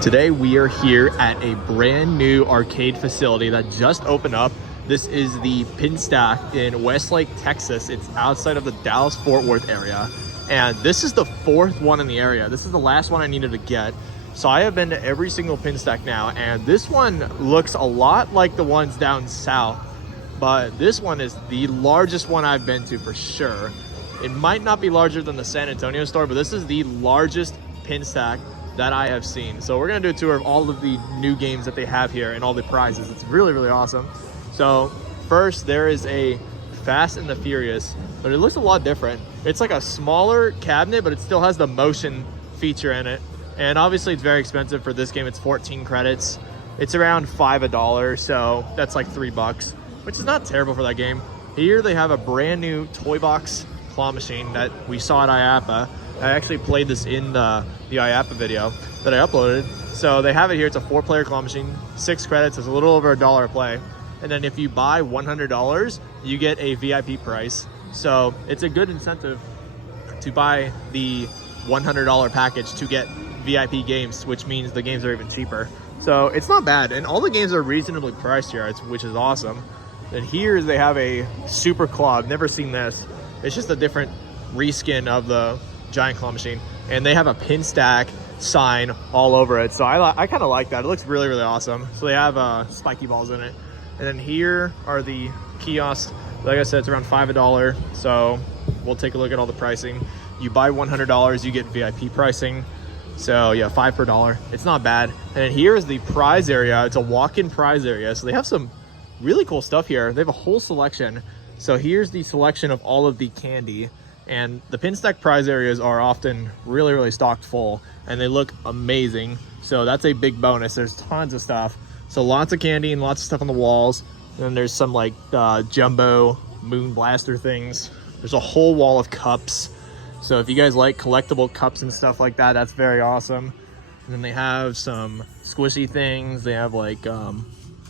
Today we are here at a brand new arcade facility that just opened up. This is the Pinstack in Westlake, Texas. It's outside of the Dallas-Fort Worth area. And this is the fourth one in the area. This is the last one I needed to get. So I have been to every single Pinstack now, and this one looks a lot like the ones down south, but this one is the largest one I've been to for sure. It might not be larger than the San Antonio store, but this is the largest Pinstack that I have seen. So we're gonna do a tour of all of the new games that they have here and all the prizes. It's really, really awesome. So first there is a Fast and the Furious, but it looks a lot different. It's like a smaller cabinet, but it still has the motion feature in it. And obviously it's very expensive for this game. It's 14 credits. It's around $5, so that's like $3, which is not terrible for that game. Here they have a brand new toy box claw machine that we saw at IAAPA. I actually played this in the IAAPA video that I uploaded. So they have it here. It's a 4-player claw machine, 6 credits. It's a little over $1 a play. And then if you buy $100, you get a VIP price. So it's a good incentive to buy the $100 package to get VIP games, which means the games are even cheaper. So it's not bad. And all the games are reasonably priced here, which is awesome. And here they have a Super Claw. I've never seen this. It's just a different reskin of the giant claw machine, and they have a Pinstack sign all over it, so I kind of like that. It looks really, really awesome. So they have spiky balls in it. And then here are the kiosks. Like I said, it's around $5, so we'll take a look at all the pricing. You buy $100, you get VIP pricing, so yeah, $5 per dollar. It's not bad. And then here is the prize area. It's a walk-in prize area, so they have some really cool stuff here. They have a whole selection. So here's the selection of all of the candy. And the Pinstack prize areas are often really, really stocked full, and they look amazing. So that's a big bonus. There's tons of stuff. So lots of candy and lots of stuff on the walls. And then there's some like jumbo moon blaster things. There's a whole wall of cups. So if you guys like collectible cups and stuff like that, that's very awesome. And then they have some squishy things. They have like a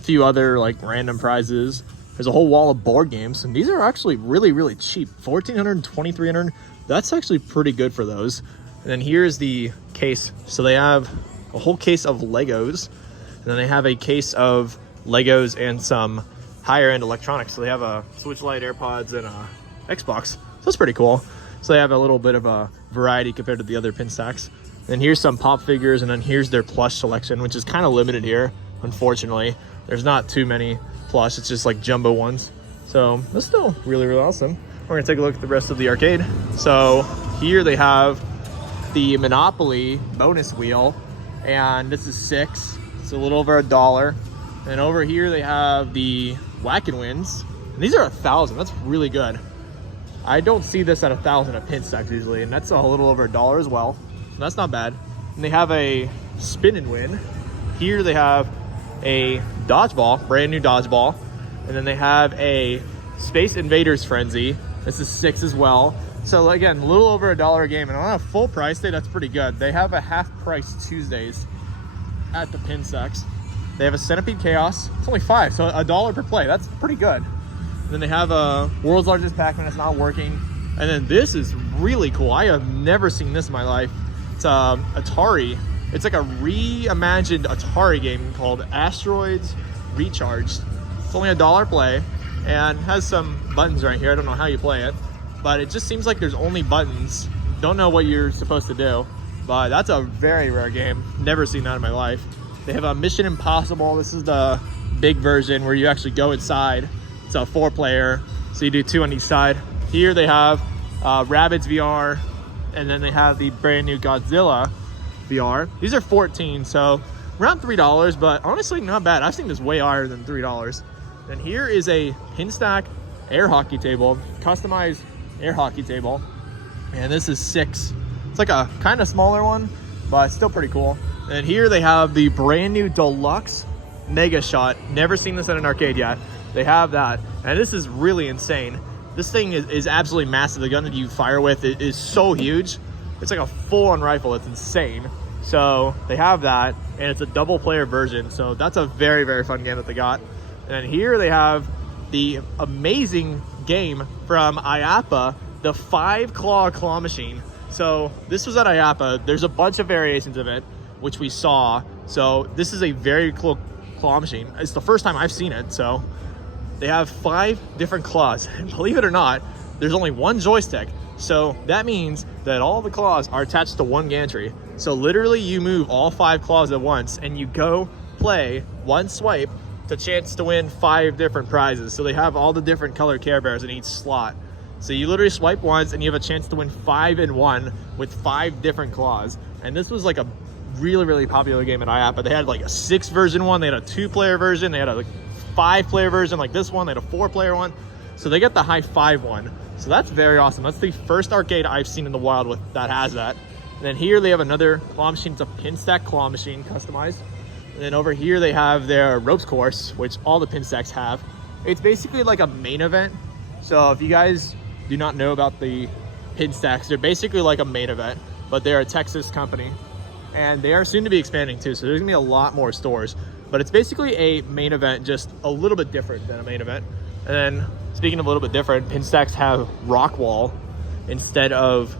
few other like random prizes. There's a whole wall of board games, and these are actually really, really cheap. $1,400 and $2,300. That's actually pretty good for those. And then here's the case. So they have a whole case of Legos, and then they have a case of Legos and some higher end electronics. So they have a Switch Lite, AirPods, and a Xbox. So that's pretty cool. So they have a little bit of a variety compared to the other Pinstacks. And here's some pop figures, and then here's their plush selection, which is kind of limited here, unfortunately. There's not too many plush, it's just like jumbo ones. So that's still really, really awesome. We're gonna take a look at the rest of the arcade. So here they have the Monopoly bonus wheel, and this is 6. It's a little over $1. And over here they have the Whack and Wins. And these are 1,000. That's really good. I don't see this at 1,000 at Pinstack usually, and that's a little over $1 as well. So that's not bad. And they have a Spin and Win. Here they have a dodgeball, brand new dodgeball, and then they have a Space Invaders Frenzy. This is 6 as well. So again, a little over $1 a game, and on a full price day, that's pretty good. They have a half price Tuesdays at the Pinstacks. They have a Centipede Chaos. It's only 5, so $1 per play. That's pretty good. And then they have a World's Largest Pac-Man. It's not working. And then this is really cool. I have never seen this in my life. It's Atari. It's like a reimagined Atari game called Asteroids Recharged. It's only $1 play and has some buttons right here. I don't know how you play it, but it just seems like there's only buttons. Don't know what you're supposed to do, but that's a very rare game. Never seen that in my life. They have a Mission Impossible. This is the big version where you actually go inside. It's a 4-player, so you do 2 on each side. Here they have Rabbids VR, and then they have the brand new Godzilla VR. These are 14, so around $3, but honestly not bad. I've seen this way higher than $3. Then here is a Pinstack air hockey table, customized air hockey table, and this is 6. It's like a kind of smaller one, but still pretty cool. And here they have the brand new deluxe Mega Shot. Never seen this at an arcade yet. They have that, and this is really insane. This thing is absolutely massive. The gun that you fire with is so huge. It's like a full-on rifle. It's insane. So they have that, and it's a double player version. So that's a very, very fun game that they got. And here they have the amazing game from IAAPA, the 5-claw claw machine. So this was at IAAPA. There's a bunch of variations of it, which we saw, So this is a very cool claw machine. It's the first time I've seen it. So they have 5 different claws. And believe it or not, there's only one joystick. So that means that all the claws are attached to one gantry. So literally you move all 5 claws at once and you go play one swipe to chance to win 5 different prizes. So they have all the different color Care Bears in each slot. So you literally swipe once and you have a chance to win 5 in 1 with 5 different claws. And this was like a really popular game at IAPA. They had like a 6 version one, they had a 2-player version, they had a 5-player version like this one, they had a 4-player one. So they got the high 5 one. So that's very awesome. That's the first arcade I've seen in the wild with that has that. And then here they have another claw machine. It's a Pinstack claw machine, customized. And then over here they have their ropes course, which all the Pinstacks have. It's basically like a main event. So if you guys do not know about the Pinstacks, they're basically like a main event, but they're a Texas company. And they are soon to be expanding too, so there's gonna be a lot more stores. But it's basically a main event, just a little bit different than a main event. And then, speaking of a little bit different, Pinstacks have rock wall instead of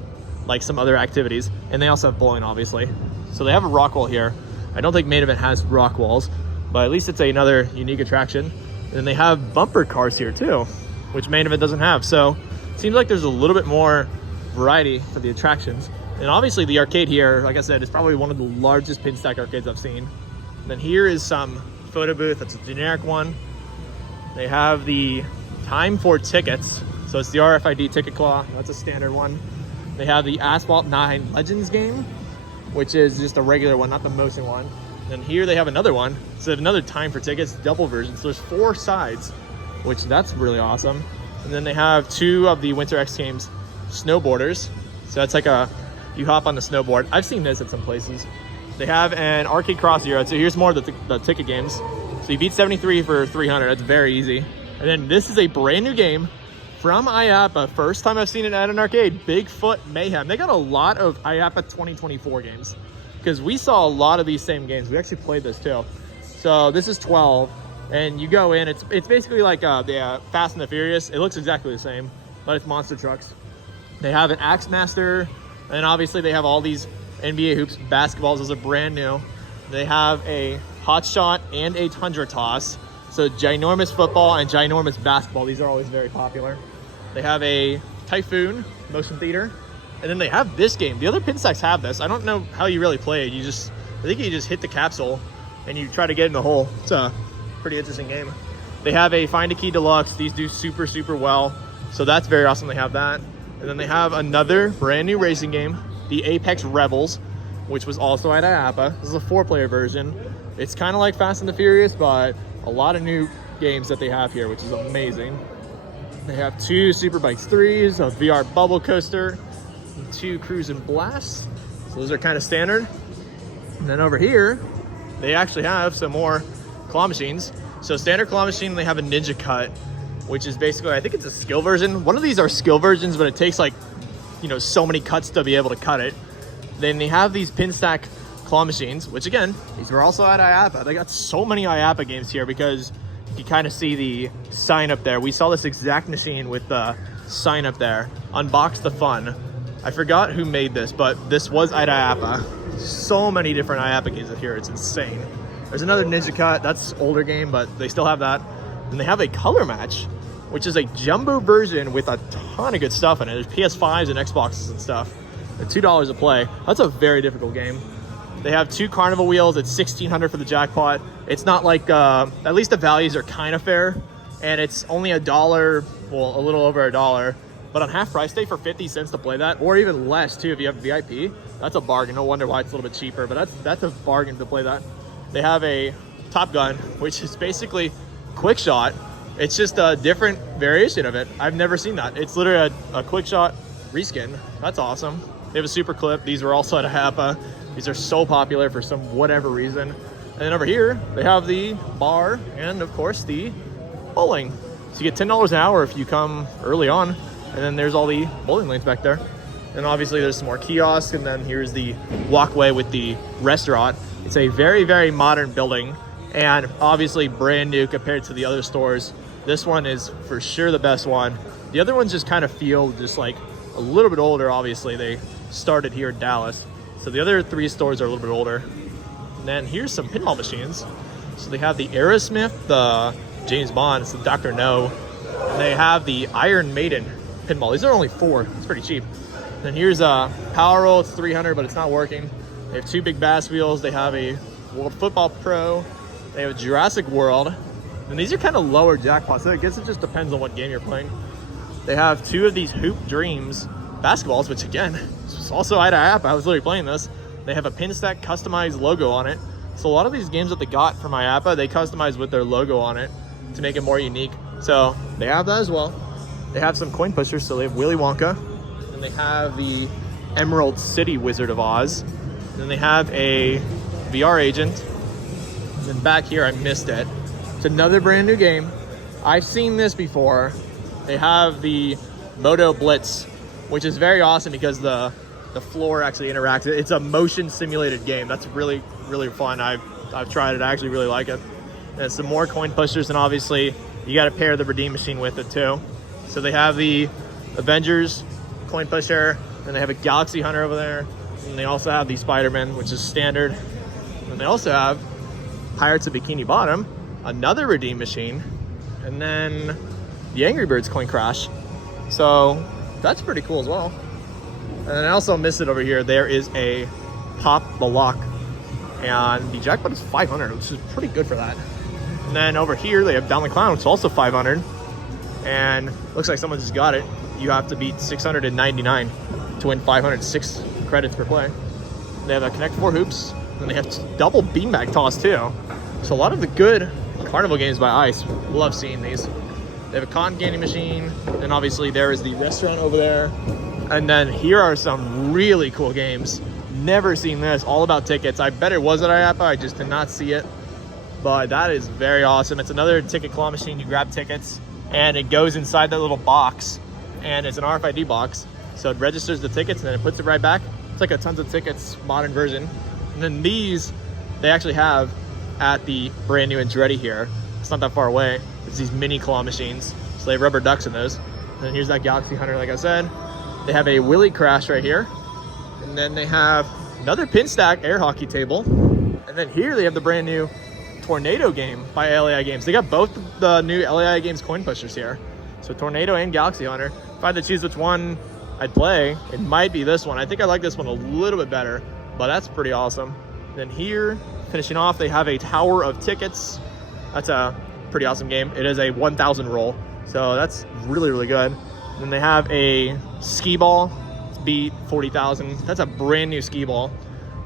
like some other activities. And they also have bowling, obviously. So they have a rock wall here. I don't think main event has rock walls, but at least it's another unique attraction. And then they have bumper cars here too, which main event doesn't have. So it seems like there's a little bit more variety for the attractions. And obviously the arcade here, like I said, is probably one of the largest Pinstack arcades I've seen. And then here is some photo booth. That's a generic one. They have the time for tickets. So it's the RFID ticket claw. That's a standard one. They have the Asphalt 9 Legends game, which is just a regular one, not the motion one. And here they have another one. So another time for tickets, double version. So there's 4 sides, which that's really awesome. And then they have 2 of the Winter X Games snowboarders. So that's like you hop on the snowboard. I've seen this at some places. They have an arcade cross zero. So here's more of the ticket games. So you beat 73 for 300. That's very easy. And then this is a brand new game from IAPA. First time I've seen it at an arcade. Bigfoot Mayhem. They got a lot of IAPA 2024 games because we saw a lot of these same games. We actually played this too. So this is 12, and you go in. It's basically like the Fast and the Furious. It looks exactly the same, but it's monster trucks. They have an Axe Master. And obviously they have all these NBA hoops, basketballs. Those are brand new. They have a hot shot and a tundra toss. So ginormous football and ginormous basketball. These are always very popular. They have a Typhoon motion theater. And then they have this game. The other Pinstacks have this. I don't know how you really play it. I think you just hit the capsule and you try to get in the hole. It's a pretty interesting game. They have a Find a Key Deluxe. These do super well. So that's very awesome. They have that. And then they have another brand new racing game, the Apex Rebels, which was also at IAPA. This is a 4-player version. It's kind of like Fast and the Furious, but a lot of new games that they have here, which is amazing. They have 2 Superbikes 3s, a VR bubble coaster, and 2 Cruise and Blasts. So those are kind of standard. And then over here, they actually have some more claw machines. So standard claw machine, they have a Ninja Cut, which is basically, I think it's a skill version. One of these are skill versions, but it takes like, so many cuts to be able to cut it. Then they have these Pinstack claw machines, which again, these were also at IAPA. They got so many IAPA games here because you kind of see the sign up there. We saw this exact machine with the sign up there. Unbox the Fun. I forgot who made this, but this was at IAPA. So many different IAPA games here. It's insane. There's another Ninja Cut. That's older game, but they still have that. And they have a color match, which is a jumbo version with a ton of good stuff in it. There's PS5s and Xboxes and stuff. At $2 a play. That's a very difficult game. They have 2 carnival wheels. It's $1,600 for the jackpot. It's not like, at least the values are kind of fair. And it's only $1, well, a little over $1. But on half price day for 50 cents to play that, or even less too if you have VIP, that's a bargain. No wonder why it's a little bit cheaper, but that's a bargain to play that. They have a Top Gun, which is basically quick shot. It's just a different variation of it. I've never seen that. It's literally a quick shot reskin. That's awesome. They have a Super Clip. These were also at IAPA. These are so popular for some whatever reason. And then over here, they have the bar and of course the bowling. So you get $10 an hour if you come early on. And then there's all the bowling lanes back there. And obviously there's some more kiosks, and then here's the walkway with the restaurant. It's a very modern building, and obviously brand new compared to the other stores. This one is for sure the best one. The other ones just kind of feel just like a little bit older. Obviously they started here in Dallas, so the other 3 stores are a little bit older. And then here's some pinball machines. So they have the Aerosmith, the James Bond, it's the Dr. No, and they have the Iron Maiden pinball. These are only 4, it's pretty cheap. And then here's a Power Roll, it's 300, but it's not working. They have 2 big bass wheels. They have a World Football Pro. They have a Jurassic World. And these are kind of lower jackpots, so I guess it just depends on what game you're playing. They have 2 of these Hoop Dreams basketballs, which again, is also IAP. I was literally playing this. They have a Pinstack customized logo on it. So a lot of these games that they got from IAPA, they customized with their logo on it to make it more unique. So they have that as well. They have some coin pushers, so they have Willy Wonka. And they have the Emerald City Wizard of Oz. And then they have a VR agent. And then back here, I missed it. It's another brand new game. I've seen this before. They have the Moto Blitz, which is very awesome because the floor actually interacts. It's a motion simulated game. That's really, really fun. I've tried it. I actually really like it. And some more coin pushers, and obviously you got to pair the redeem machine with it too. So they have the Avengers coin pusher, and they have a Galaxy Hunter over there, and they also have the Spider-Man, which is standard. And they also have Pirates of Bikini Bottom, another redeem machine, and then the Angry Birds coin crash. So that's pretty cool as well. And then I also missed it over here. There is a Pop the Lock, and the jackpot is 500, which is pretty good for that. And then over here they have Down the Clown, which is also 500, and looks like someone just got it. You have to beat 699 to win 506 credits per play. They have a Connect 4 hoops, and they have double beanbag toss too. So a lot of the good carnival games by Ice. Love seeing these. They have a cotton candy machine, and obviously there is the restaurant over there. And then here are some really cool games. Never seen this, all about tickets. I bet it was at IAPA, I just did not see it. But that is very awesome. It's another ticket claw machine. You grab tickets, and it goes inside that little box, and it's an RFID box. So it registers the tickets, and then it puts it right back. It's like a Tons of Tickets modern version. And then these, they actually have at the brand new Andretti here. It's not that far away. It's these mini claw machines. So they have rubber ducks in those. And then here's that Galaxy Hunter, like I said. They have a Willy Crash right here. And then they have another Pinstack air hockey table. And then here they have the brand new Tornado game by LAI Games. They got both the new LAI Games coin pushers here. So Tornado and Galaxy Hunter. If I had to choose which one I'd play, it might be this one. I think I like this one a little bit better, but that's pretty awesome. Then here, finishing off, they have a Tower of Tickets. That's a pretty awesome game. It is a 1,000 roll, so that's really, really good. And then they have a skee ball. It's beat 40,000. That's a brand new skee ball.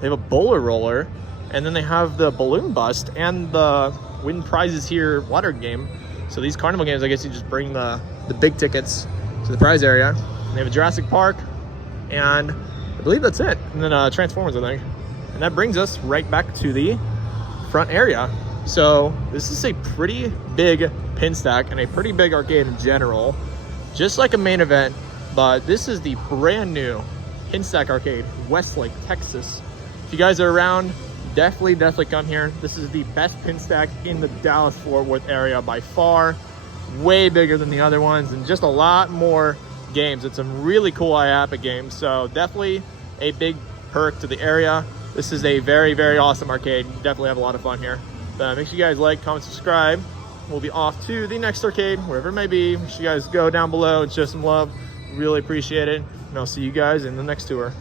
They have a bowler roller, and then they have the balloon bust and the win prizes here water game. So these carnival games, I guess you just bring the big tickets to the prize area. And they have a Jurassic Park, and I believe that's it. And then Transformers, I think. And that brings us right back to the front area. So this is a pretty big Pinstack and a pretty big arcade in general, just like a main event, but this is the brand new Pinstack arcade, Westlake, Texas. If you guys are around, definitely come here. This is the best Pinstack in the Dallas-Fort Worth area by far. Way bigger than the other ones, and just a lot more games. It's some really cool IAPA games, so definitely a big perk to the area. This is a very, very awesome arcade. Definitely have a lot of fun here. Make sure you guys like, comment, subscribe. We'll be off to the next arcade, wherever it may be. Make sure you guys go down below and show some love. Really appreciate it. And I'll see you guys in the next tour.